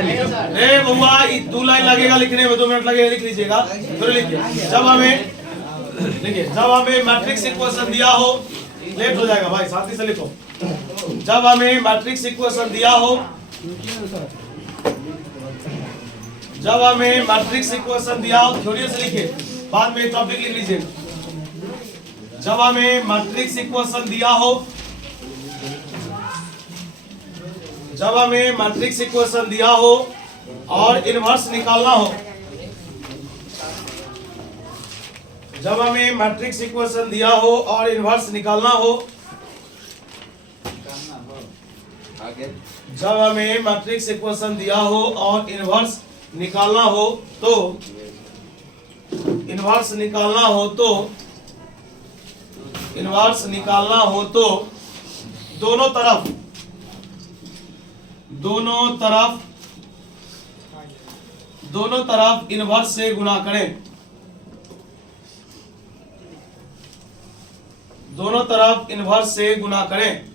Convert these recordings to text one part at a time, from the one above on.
ए बउआ 2 लाइन लगेगा लिखने में, 2 मिनट लगेगा, लिख लीजिएगा। फिर लिखिए जब हमें मैट्रिक्स इक्वेशन दिया हो, लेट हो जाएगा भाई, साथी से लिखो। जब हमें मैट्रिक्स इक्वेशन दिया हो, जब हमें मैट्रिक्स इक्वेशन दिया हो, थ्योरी से लिखिए, बाद में टॉपिक लिख लीजिए। जब हमें मैट्रिक्स इक्वेशन दिया हो, जब हमें मैट्रिक्स इक्वेशन दिया हो और इनवर्स निकालना हो, जब हमें मैट्रिक्स इक्वेशन दिया हो और इनवर्स निकालना हो, जब हमें मैट्रिक्स इक्वेशन दिया हो और इनवर्स निकालना हो तो इनवर्स निकालना हो तो इनवर्स निकालना हो तो दोनों तरफ इनवर्स से गुणा करें, दोनों तरफ इनवर्स से गुणा करें,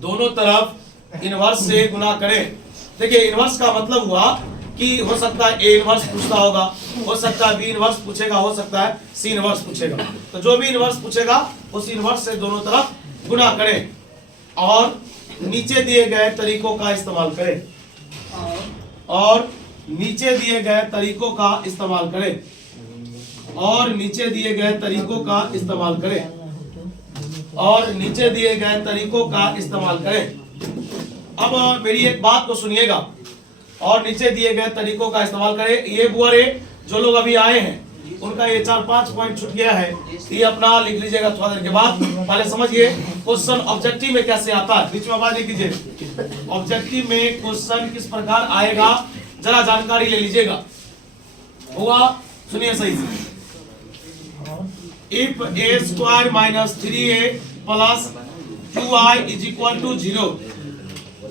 दोनों तरफ इनवर्स से गुणा करें। देखिए इनवर्स का मतलब हुआ कि हो सकता है ए इनवर्स पूछता होगा, हो सकता है बी इनवर्स पूछेगा, हो सकता है सी इनवर्स पूछेगा। तो जो भी इनवर्स पूछेगा उस इनवर्स से दोनों तरफ गुणा करें और नीचे दिए गए तरीकों का इस्तेमाल करें, और नीचे दिए गए तरीकों का इस्तेमाल करें, और नीचे दिए गए तरीकों का इस्तेमाल करें, और नीचे दिए गए तरीकों का इस्तेमाल करें। अब मेरी एक बात को सुनिएगा, और नीचे दिए गए तरीकों का इस्तेमाल करें। ये बुआरे जो लोग अभी आए हैं उनका ये 4-5 पॉइंट छूट गया है, ये अपना लिख लीजिएगा थोड़ा देर के बाद। पहले समझिए क्वेश्चन ऑब्जेक्टिव में कैसे आता है, बीच में आवाज लिख लीजिए। ऑब्जेक्टिव में क्वेश्चन किस प्रकार आएगा जरा जानकारी ले लीजिएगा। हुआ सुनिए सही से। If a square minus 3a plus 2i is equal to 0,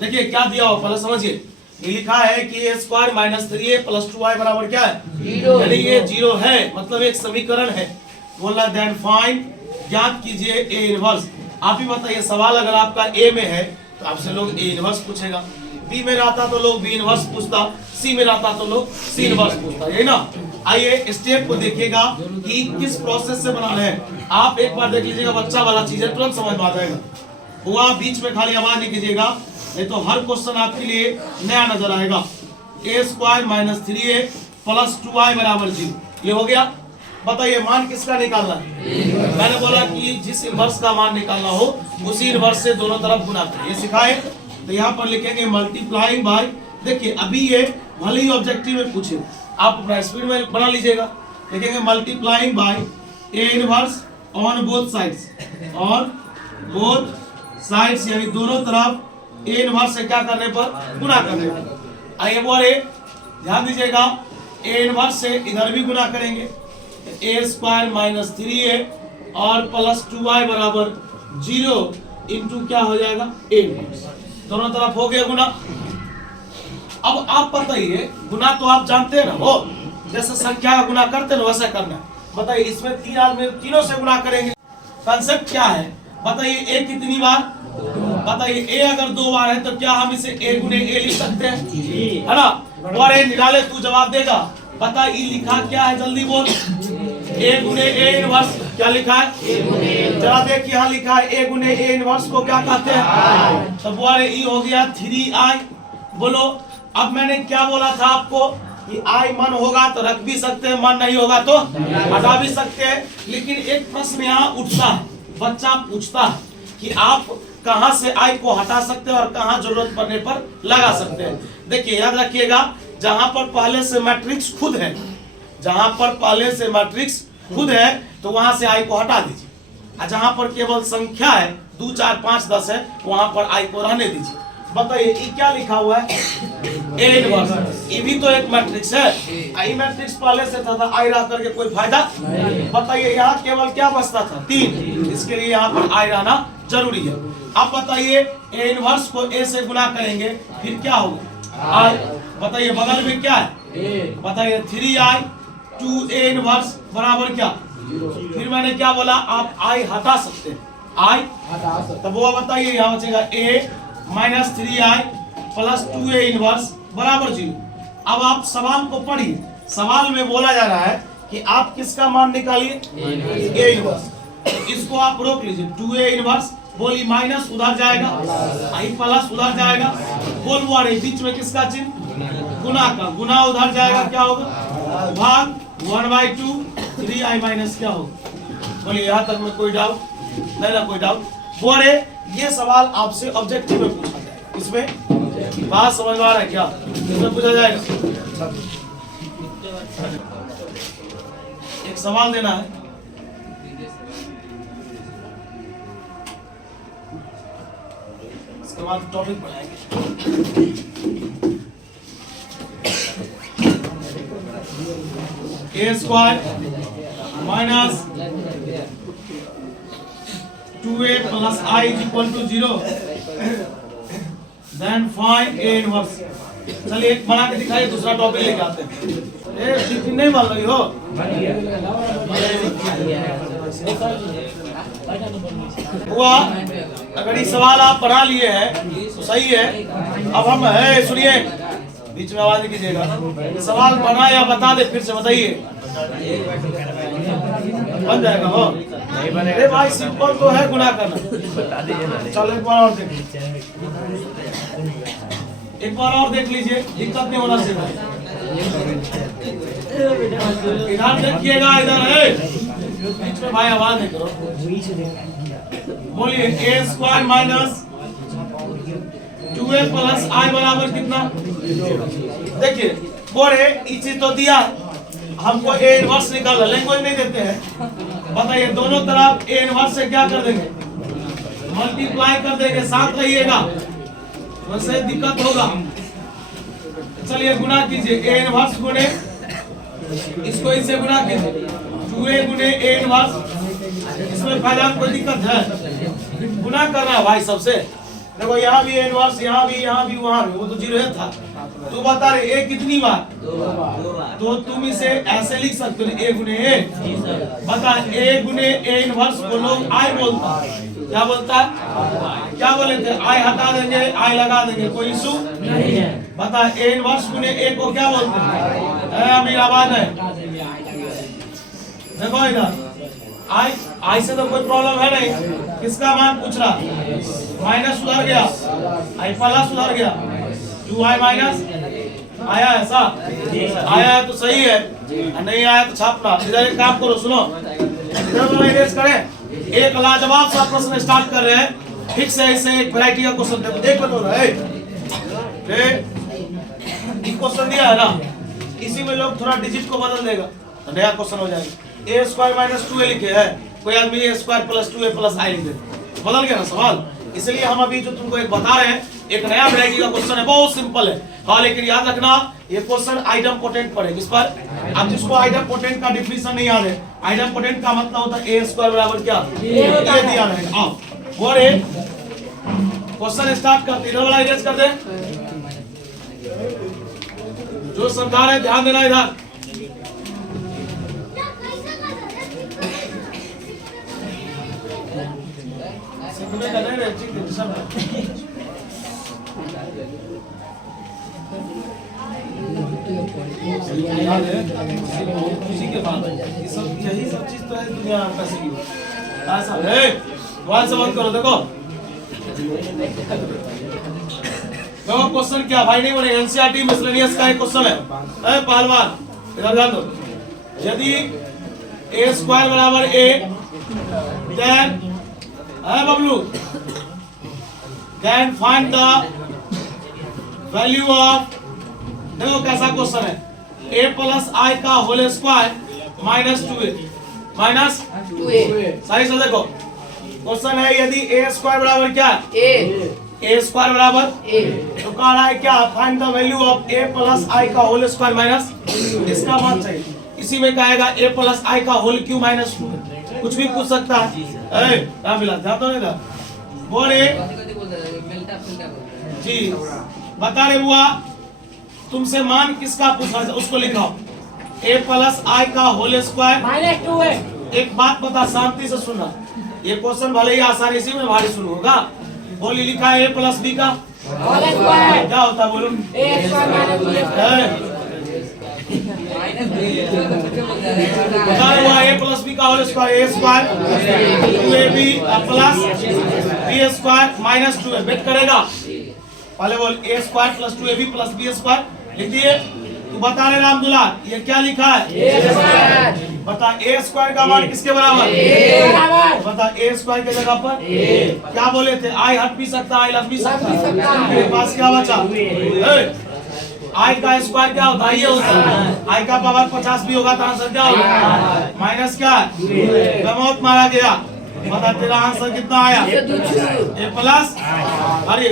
देखिए क्या दिया हो पहले समझिए। ये लिखा है कि a square minus 3a plus 2i बराबर क्या है, 0। यानी ये 0 है, मतलब एक समीकरण है। बोला देन फाइंड, ज्ञात कीजिए a इनवर्स। आप ही बताइए, सवाल अगर आपका a में है तो आपसे लोग a इनवर्स पूछेगा, b में रहता तो लोग b इनवर्स पूछता, c में रहता तो लोग c इनवर्स पूछता, यही ना। आइए स्टेप को देखिएगा कि किस प्रोसेस से बना रहे हैं। आप एक बार देख लीजिएगा, बच्चा वाला चीज है, तुरंत समझ में आ जाएगा। हुआ बीच में खाली आवाज नहीं कीजिएगा, नहीं तो हर क्वेश्चन आपके लिए नया नजर आएगा। a square minus 3a plus 2i बराबर 0, ये हो गया। बताइए मान किसका निकालना है? मैंने बोला कि जिस इनवर्स का मान निकालना हो उसी इनवर्स से दोनों तरफ गुना करें, ये सिखाए। तो यहाँ पर लिखेंगे मल्टीप्लाइंग बाय, देखिए अभी ये भले ही ऑब्जेक्टिव में पूछे, आप अपना स्पीड में बना लीजिएगा। लिखेंगे multiplying by a inverse on both sides, on both sides, यानी दोनों तरफ a इनवर्स से क्या करने पर, गुना करने पर। आइए बोले ध्यान दीजिएगा, a इनवर्स से इधर भी गुना करेंगे, a स्क्वायर माइनस 3a और प्लस 2i बराबर 0 इंटू क्या हो जाएगा, a इनवर्स। दोनों तरफ हो गया गुना। अब आप बताइए, गुना तो आप जानते हैं ना, वो जैसे संख्या का गुना करते हैं वैसा करना है। बताइए इसमें 3 आदमी तीनों से गुना करेंगे, कंसेप्ट क्या है बताइए। a कितनी बार, बताइए a अगर 2 बार है तो क्या हम इसे a गुने a लिख सकते हैं, है ना। और a निकाले तू जवाब देगा। बता ये लिखा क्या है, जल्दी बोल। a गुने a इनवर्स क्या लिखा है, जरा देख यहाँ लिखा है a गुने a इनवर्स को क्या कहते हैं, तो बोले ये हो गया 3i। बोलो अब मैंने क्या बोला था आपको कि i मन होगा तो रख भी सकते हैं, मन नहीं होगा तो हटा भी सकते हैं। लेकिन एक प्रश्न यहाँ उठता है, बच्चा पूछता है कि आप कहां से i को हटा सकते हैं और कहां जरूरत पड़ने पर लगा सकते हैं। देखिए याद रखिएगा, जहां पर पहले से मैट्रिक्स खुद है, जहां पर पहले से मैट्रिक्स खुद है तो वहां से i को हटा दीजिए, और जहां पर केवल संख्या है 2 4 5 10 है वहां पर i को रहने दीजिए। बताइए ये क्या लिखा हुआ है, a इनवर्स। ये भी तो एक मैट्रिक्स है, i मैट्रिक्स पहले से था, i रह करके कोई फायदा। बताइए यहाँ केवल क्या बचता था, 3, इसके लिए यहाँ पर i रहना जरूरी है। अब बताइए a इनवर्स को a से गुना करेंगे फिर क्या होगा, i। बताइए बगल में क्या है, बताइए 3i 2a इनवर्स बराबर क्या, फिर मैंने क्या बोला, आप i हटा सकते हैं, i हटा सकते। तब वो बताइए यहाँ बचेगा a minus 3i plus 2a inverse बराबर 0। अब आप सवाल को पढ़िए। सवाल में बोला जा रहा है कि आप किसका मान निकालिए, a इनवर्स। तो इसको आप रोक लीजिए, 2a इनवर्स बोली माइनस उधर जाएगा, आई प्लस उधर जाएगा, बोल वाले बीच में किसका चिन्ह, गुना का, गुना उधर जाएगा, क्या होगा भाग 1/2 3i माइनस क्या होगा। बोलिए यहाँ तक में कोई डाउट नहीं ना, कोई डाउट। बोले ये सवाल आपसे ऑब्जेक्टिव में पूछा जाएगा, इसमें बात समझ में आ रहा है क्या, इसमें पूछा जाएगा। एक सवाल देना है, इसके बाद टॉपिक पढ़ाएंगे। A square minus 2a plus I is equal to 0, then find a inverse। चलिए एक बना के दिखाइए, दूसरा टॉपिक लेके आते हैं। टिफिन नहीं बन रही हो, हुआ अगर ये सवाल आप पढ़ा लिए हैं तो सही है। अब हम है सुनिए, बीच में आवाज कीजिएगा। सवाल बना या बता दे, फिर से बताइए, बन जाएगा हो नहीं बनेगा भाई, सिंपल तो है गुना करना। बता दीजिए, चलो एक बार और देख लीजिए, एक बार और देख लीजिए, दिक्कत नहीं होना चाहिए। इधर देखिएगा, इधर है बीच में भाई, आवाज नहीं करो। बोलिए a square minus 2a plus i बराबर कितना। देखिए बोले ये चीज तो दिया, हमको a इनवर्स निकालना, लैंग्वेज नहीं देते हैं। बताइए दोनों तरफ a इनवर्स से क्या कर देंगे, मल्टीप्लाई कर देंगे, साथ रहिएगा, वैसे दिक्कत होगा। चलिए गुना कीजिए, a इनवर्स गुने इसको इससे गुना कीजिए, 2a गुने a इनवर्स। इसमें फायदा कोई दिक्कत है, गुना करना भाई सबसे। देखो यहाँ भी a इनवर्स, यहाँ भी, वहाँ भी, वो तो 0 था। तू बता रहे a कितनी बार, तो तुम इसे ऐसे लिख सकते हो, a गुने a। बता a गुने a इनवर्स को लोग i बोलता है, क्या बोलता है, क्या बोले थे, i हटा देंगे, i लगा देंगे, कोई इशू नहीं है। बता a इनवर्स गुने a को क्या बोलते हैं, अमीर आवाज है। देखो इधर आई से तो कोई प्रॉब्लम है नहीं, किसका मान पूछ रहा, माइनस उधर गया, आई प्लस उधर गया, 2i माइनस आया, ऐसा आया है तो सही है, नहीं आया तो छापना। इधर एक काम करो, सुनो, इधर इरेज करें। एक लाजवाब सा प्रश्न स्टार्ट कर रहे हैं, ठीक से ऐसे एक वैरायटी का क्वेश्चन देखो, देख लो रहे क्वेश्चन दिया है ना, इसी में लोग थोड़ा डिजिट को बदल देगा तो नया क्वेश्चन हो जाएगा। a स्क्वायर माइनस 2a लिखे है, कोई आदमी a square plus 2a plus i लिख दे, बदल गया ना सवाल। इसलिए हम अभी जो तुमको एक बता रहे हैं, एक नया वैरायटी का क्वेश्चन है, बहुत सिंपल है। हाँ लेकिन याद रखना, ये क्वेश्चन आइटम पोटेंट पर है, किस पर, अब जिसको आइटम पोटेंट का डिफिनेशन नहीं याद है, आइटम पोटेंट का मतलब होता है a स्क्वायर बराबर क्या, ये दिया रहेगा। आओ बोले क्वेश्चन स्टार्ट करते, इधर वाला इरेज कर दे, जो समझा रहे ध्यान देना इधर। खुशी के बाद यही सब चीज तो है दुनिया में पैसे की, ऐसा है। मोबाइल से बंद करो, देखो देखो क्वेश्चन क्या भाई, नहीं बोले एनसीईआरटी मिसलेनियस का एक क्वेश्चन है पहलवान, इधर ध्यान दो। यदि a स्क्वायर बराबर a, then Bablu, then find the value of, देखो कैसा क्वेश्चन है, a प्लस i का whole square minus 2a minus 2a। सही से देखो क्वेश्चन है, यदि a स्क्वायर बराबर क्या, a स्क्वायर बराबर a, तो कह रहा है क्या, find the value of a plus i का होल स्क्वायर माइनस, इसका मान चाहिए। इसी में कहेगा a प्लस i का होल क्यू माइनस 2, कुछ भी पूछ सकता है। मिला जाता नहीं था, बोले जी बता रहे हुआ, तुमसे मान किसका पूछा, उसको लिखाओ, a प्लस i का होल स्क्वायर माइनस 2 है। एक बात बता, शांति से सुनना, ये क्वेश्चन भले ही आसानी से में भारी शुरू होगा, बोली लिखा है a प्लस बी का क्या होता है बोलो बता हुआ a प्लस बी का whole square a square 2ab plus b square minus 2a बेट करेगा पहले बोल a square plus 2ab plus b square लिख दिए। तू बता रहे राम दुलार ये क्या लिखा है a स्क्वायर बता a स्क्वायर का मान किसके बराबर बता a स्क्वायर के जगह पर क्या बोले थे आई हट भी सकता आई लग भी सकता मेरे पास क्या बचा आई का स्क्वायर क्या होता है ये होता है आई का पावर 50 भी होगा तो आंसर क्या होगा माइनस क्या गमौत मारा गया बता तेरा आंसर कितना आया ए प्लस अरे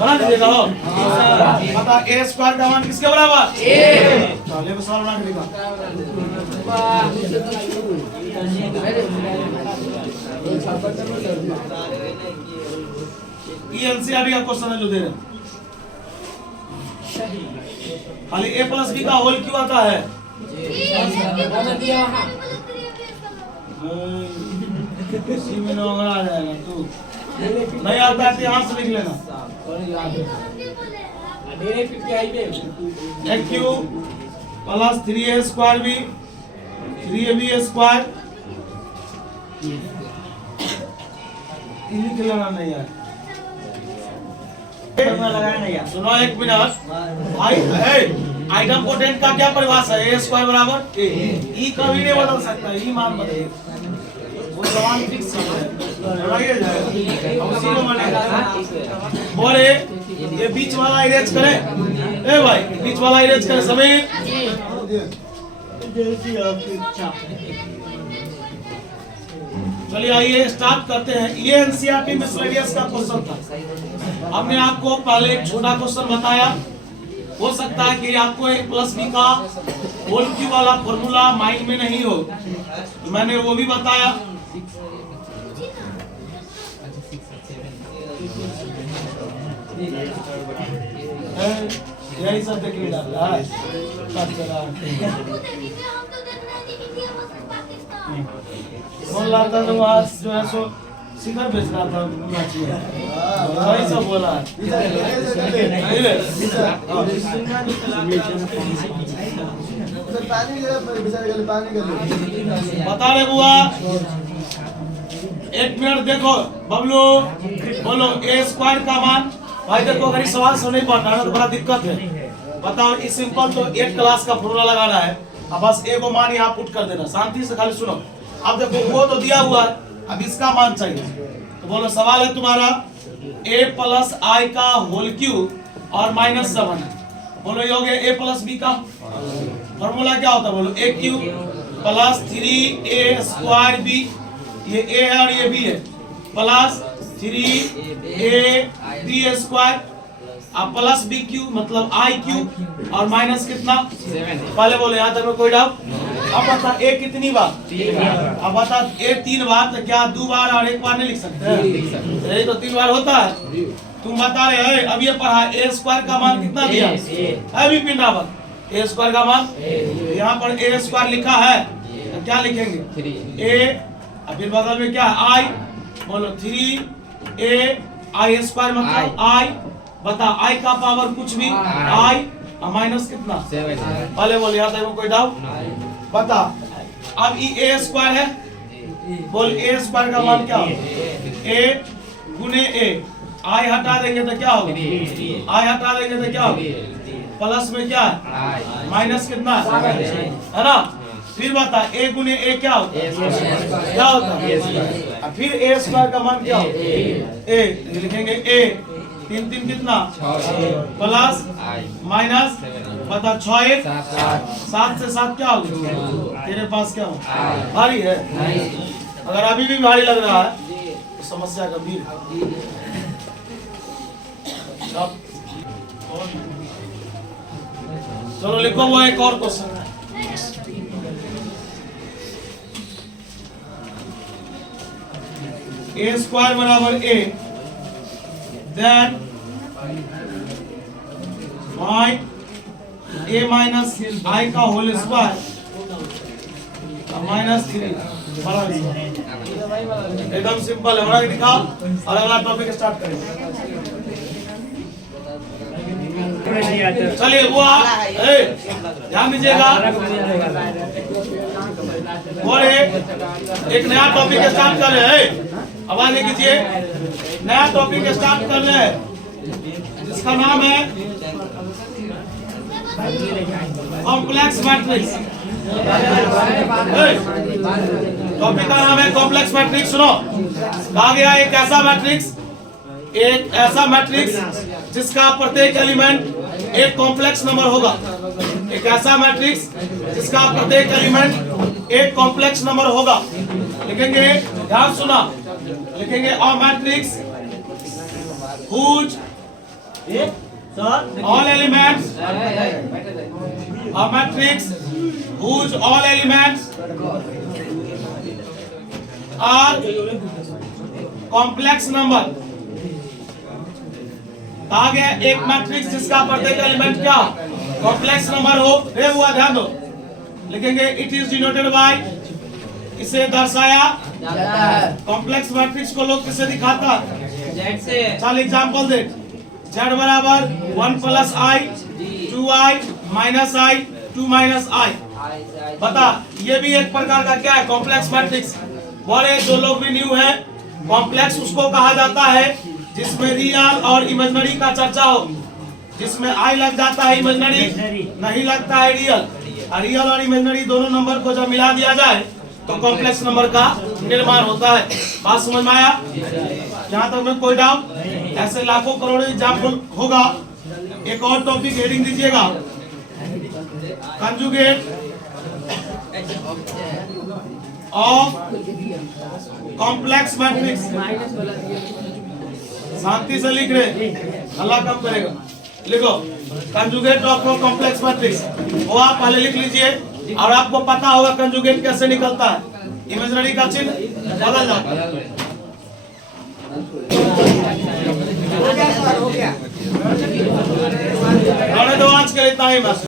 बना दीजिएगा हो बता ए स्क्वायर का मान किसके बराबर चलिए सवाल बना के दिखा ये एनसीईआरटी का क्वेश्चन है जो दे रहे खाली ए प्लस बी का होल क्यों आता है इसी में नंबर आ जाएगा तू नहीं आता है यहाँ से लिख लेना एक cube plus 3a square B 3ab square लिख लेना नहीं यार सुनो एक मिनट भाई आइटम पोटेंट का क्या परिभाषा है ए स्क्वायर बराबर ई कभी नहीं बदल सकता ई मान बदलेगा वो समान फिक्स है लगाइए जाएगा उसी को मानेगा बोले ये बीच वाला इरेज करे ए भाई बीच वाला इरेज करे समीर चलिए आइए स्टार्ट करते हैं ये एनसीईआरटी मिसलेनियस का क्वेश्चन था हमने आपको पहले एक छोटा क्वेश्चन बताया हो सकता है कि आपको एक प्लस बी का होल क्यू वाला फॉर्मूला माइंड में नहीं हो तो मैंने वो भी बताया यही सब देखिए बोल रहा था तो आज जो है सो सिंगर बेच रहा था वही सब बोला बता रहे बुआ एक मिनट देखो बबलू बोलो ए स्क्वायर का मान भाई देखो अगर इस सवाल से नहीं पढ़ना है तो बड़ा दिक्कत है बताओ इस सिंपल तो 8 क्लास का फॉर्मूला लगाना है अब बस ए को मान यहाँ पुट कर देना शांति से खाली सुनो अब देखो वो तो दिया हुआ है अब इसका मान चाहिए तो बोलो सवाल है तुम्हारा a प्लस आई का होल क्यू और माइनस 7 बोलो ये हो गया a प्लस बी का फॉर्मूला क्या होता है बोलो a cube plus 3a square B ये a है और ये b है प्लस 3ab स्क्वायर अब प्लस बी क्यू मतलब आई क्यू और माइनस कितना 7 पहले बोलो यहाँ तक में कोई डाउट अब बता ए कितनी बार अब बता ए 3 बार तो क्या 2 बार और 1 बार नहीं लिख सकते यही तो 3 बार होता है तुम बता रहे हैं अब ये पढ़ा ए स्क्वायर का मान कितना दिया अभी पिंडावर ए स्क्वायर का मान यहाँ पर ए स्क्वायर लिखा है तो क्या लिखेंगे ए फिर बगल में क्या आई बोलो 3a आई स्क्वायर मतलब आई बता आई का पावर कुछ भी आई और माइनस कितना 7 पहले बोल यहाँ तक कोई डाउट बता अब ये a स्क्वायर है बोल a स्क्वायर का मान क्या होगा a गुने a आई हटा देंगे तो क्या होगा आई हटा देंगे तो क्या होगा प्लस में क्या माइनस कितना है ना फिर बता a गुने a क्या होता है क्या होता है फिर a स्क्वायर का मान क्या होगा a लिखेंगे a 3 कितना प्लस माइनस बता 6 7 से 7 क्या होगा तेरे पास क्या होगा भारी है अगर अभी भी भारी लग रहा है तो समस्या गंभीर चलो लिखो वो एक और क्वेश्चन a स्क्वायर बराबर a then a माइनस आई का होल स्क्वायर माइनस 3 बराबर एकदम सिंपल है, बना के दिखाओ और अगला टॉपिक स्टार्ट करें। चलिए वो ध्यान दीजिएगा और एक नया टॉपिक स्टार्ट कर रहे हैं। आवाज नहीं कीजिए, नया टॉपिक स्टार्ट कर रहे हैं जिसका नाम है कॉम्प्लेक्स मैट्रिक्स। टॉपिक का नाम है कॉम्प्लेक्स मैट्रिक्स। सुनो, कहा गया एक ऐसा मैट्रिक्स जिसका प्रत्येक एलिमेंट एक कॉम्प्लेक्स नंबर होगा। एक ऐसा मैट्रिक्स जिसका प्रत्येक एलिमेंट एक कॉम्प्लेक्स नंबर होगा। लिखेंगे, ध्यान सुना, लिखेंगे a matrix whose all elements, a matrix whose all elements are complex number। कहा गया एक मैट्रिक्स जिसका प्रत्येक एलिमेंट क्या कॉम्प्लेक्स नंबर हो। रे हुआ, ध्यान दो, लिखेंगे इट इज डिनोटेड बाय, इसे दर्शाया कॉम्प्लेक्स मैट्रिक्स को लोग किससे दिखाता है? चल एग्जांपल दे। z बराबर 1 plus i 2i minus i 2 minus i। बता, ये भी एक प्रकार का क्या है? Complex matrix. बोले जो लोग भी न्यू है, कॉम्प्लेक्स उसको कहा जाता है जिसमें रियल और इमेजिनरी का चर्चा हो, जिसमें i लग जाता है, इमेजिनरी नहीं लगता है रियल। रियल और इमेजिनरी दोनों नंबर को जब मिला दिया जाए तो कॉम्प्लेक्स नंबर का निर्माण होता है। बात समझ में आया? जहाँ तक में कोई डाउट? ऐसे लाखों करोड़ों एग्जाम्पल होगा। एक और टॉपिक हेडिंग दीजिएगा, कंजुगेट ऑफ कॉम्प्लेक्स मैट्रिक्स। शांति से लिख रहे, अल्लाह कम करेगा। लिखो कंजुगेट ऑफ कॉम्प्लेक्स मैट्रिक्स, वो आप पहले लिख लीजिए और आपको पता होगा कंजुगेट कैसे निकलता है। इमेजिनरी का चिन्ह बदल जाता है। हो गया, आज के लिए इतना ही बस।